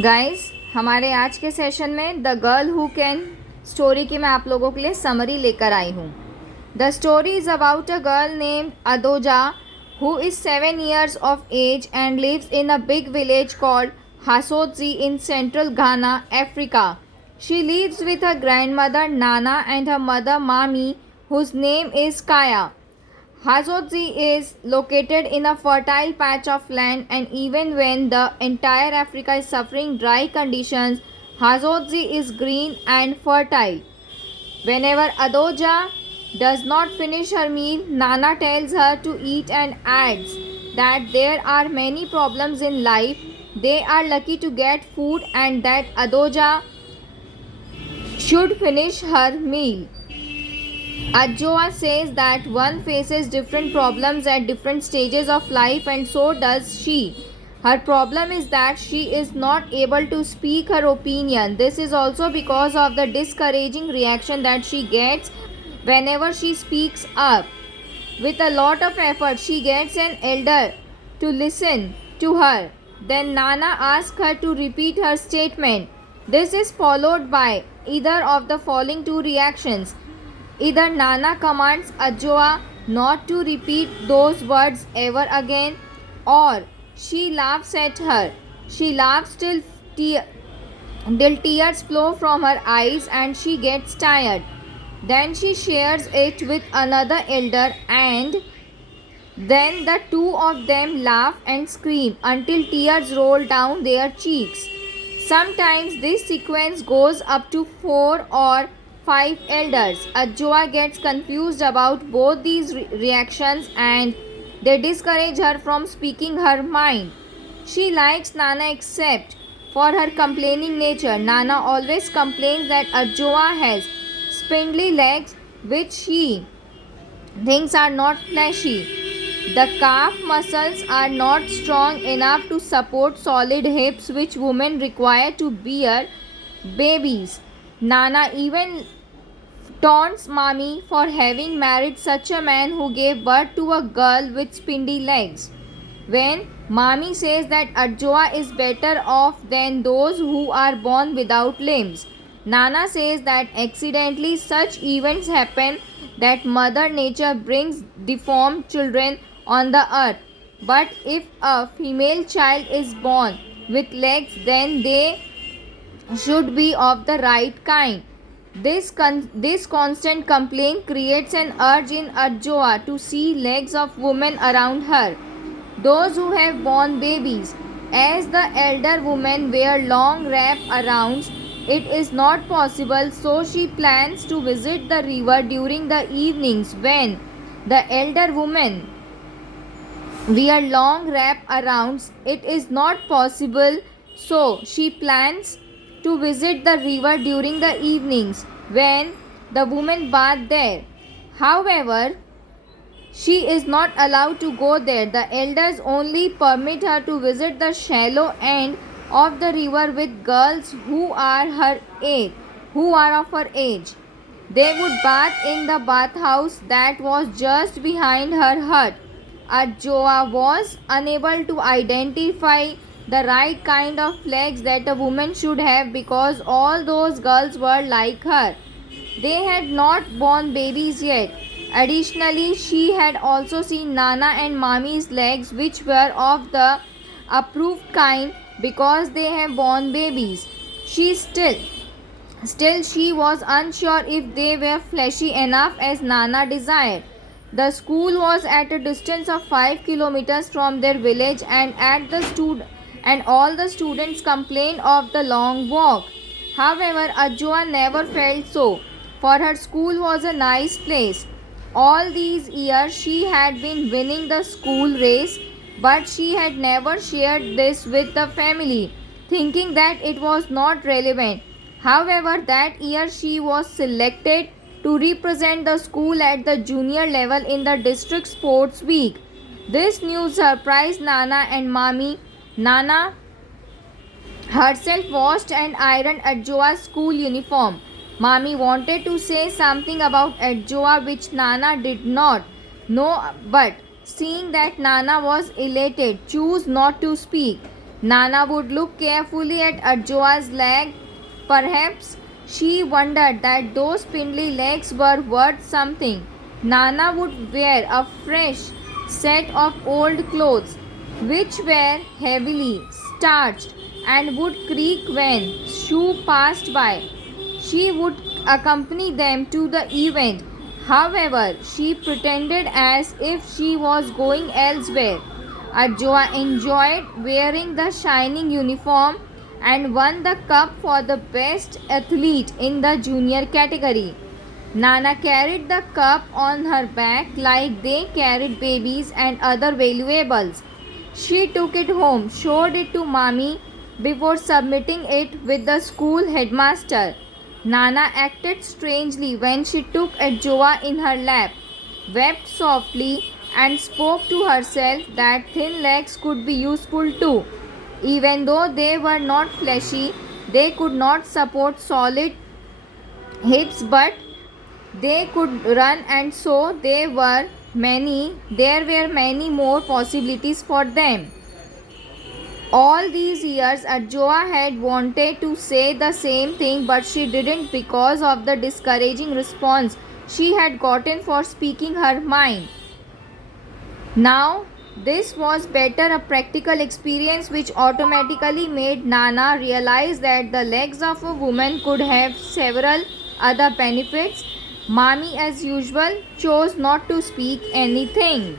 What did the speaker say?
Guys, हमारे आज के सेशन में the girl who can story की मैं आप लोगों के लिए समरी लेकर आई हूँ। The story is about a girl named Adoja who is 7 years of age and lives in a big village called Hasotzi in central Ghana, Africa. She lives with her grandmother Nana and her mother Mami, whose name is Kaya. Hazotzi is located in a fertile patch of land, and even when the entire Africa is suffering dry conditions, Hazotzi is green and fertile. Whenever Adoja does not finish her meal, Nana tells her to eat and adds that there are many problems in life. They are lucky to get food and that Adoja should finish her meal. Adjoa says that one faces different problems at different stages of life, and so does she. Her problem is that she is not able to speak her opinion. This is also because of the discouraging reaction that she gets whenever she speaks up. With a lot of effort, she gets an elder to listen to her. Then Nana asks her to repeat her statement. This is followed by either of the following two reactions. Either Nana commands Adjoa not to repeat those words ever again, or she laughs at her. She laughs till tears flow from her eyes and she gets tired. Then she shares it with another elder, and then the two of them laugh and scream until tears roll down their cheeks. Sometimes this sequence goes up to 4 or 5 elders. Adjoa gets confused about both these reactions and they discourage her from speaking her mind. She likes Nana except for her complaining nature. Nana always complains that Adjoa has spindly legs which she thinks are not fleshy. The calf muscles are not strong enough to support solid hips which women require to bear babies. Nana even taunts Mami for having married such a man who gave birth to a girl with spindly legs. When Mami says that Adjoa is better off than those who are born without limbs, Nana says that accidentally such events happen, that Mother Nature brings deformed children on the earth. But if a female child is born with legs, then they should be of the right kind. This constant complaint creates an urge in Adjoa to see legs of women around her, those who have born babies. As the elder women wear long wrap arounds, it is not possible, so she plans to visit the river during the evenings when the elder women wear long wrap arounds. It is not possible, so she plans to visit the river during the evenings when the women bathe there. However, she is not allowed to go there. The elders only permit her to visit the shallow end of the river with girls who are of her age. They would bath in the bathhouse that was just behind her hut. Adjoa was unable to identify the right kind of legs that a woman should have because all those girls were like her. They had not born babies yet. Additionally, she had also seen Nana and Mami's legs, which were of the approved kind because they have born babies. Still she was unsure if they were fleshy enough as Nana desired. The school was at a distance of 5 kilometers from their village, and all the students complained of the long walk. However, Adjoa never felt so, for her school was a nice place. All these years she had been winning the school race, but she had never shared this with the family, thinking that it was not relevant. However, that year she was selected to represent the school at the junior level in the district sports week. This news surprised Nana and Mami. Nana herself washed and ironed Adjoa's school uniform. Mami wanted to say something about Adjoa which Nana did not know, but seeing that Nana was elated, chose not to speak. Nana would look carefully at Ajwa's leg. Perhaps she wondered that those spindly legs were worth something. Nana would wear a fresh set of old clothes, which were heavily starched and would creak when shoe passed by. She would accompany them to the event. However, she pretended as if she was going elsewhere. Ajwa enjoyed wearing the shining uniform and won the cup for the best athlete in the junior category. Nana carried the cup on her back like they carried babies and other valuables. She took it home, showed it to Mommy before submitting it with the school headmaster. Nana acted strangely when she took Ajwa in her lap, wept softly, and spoke to herself that thin legs could be useful too. Even though they were not fleshy, they could not support solid hips, but they could run, and so there were many more possibilities for them. All these years, Ajwa had wanted to say the same thing, but she didn't because of the discouraging response she had gotten for speaking her mind. Now, this was better a practical experience which automatically made Nana realize that the legs of a woman could have several other benefits. Mommy, as usual, chose not to speak anything.